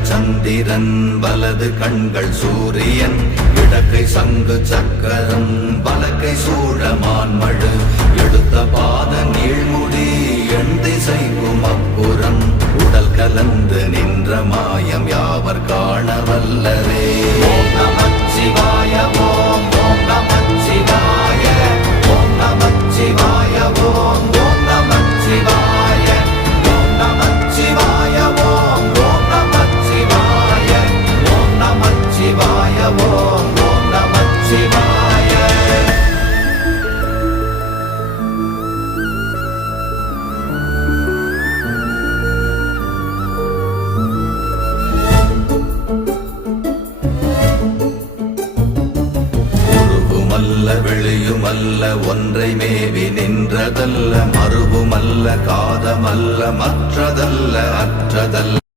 இடங்கள் சந்திரன் வலது கண்கள் சூரியன் இடக்கை சங்கு சக்கரம் வலக்கை சூழமான்மழு எடுத்த பாத நீழ்முடி எண் திசைக்கும் அப்புறம் உடல் கலந்து நின்ற மாயம் யாவர் காண வல்லரே. ஓம் நமச்சிவாய ஓம் ஓம் நமச்சிவாய ஓம் நமச்சிவாய ஓம் ஓம் நமச்சிவாய ஓம் நமச்சிவாய ஓம் ஓம் நமச்சிவாய ஓம் நமச்சிவாய ஓம் ஓம் நமச்சிவாய. வெளியுமல்ல ஒன்றை மேவி நின்றதல்ல மறுவுமல்ல காதமல்ல மற்றதல்ல அற்றதல்ல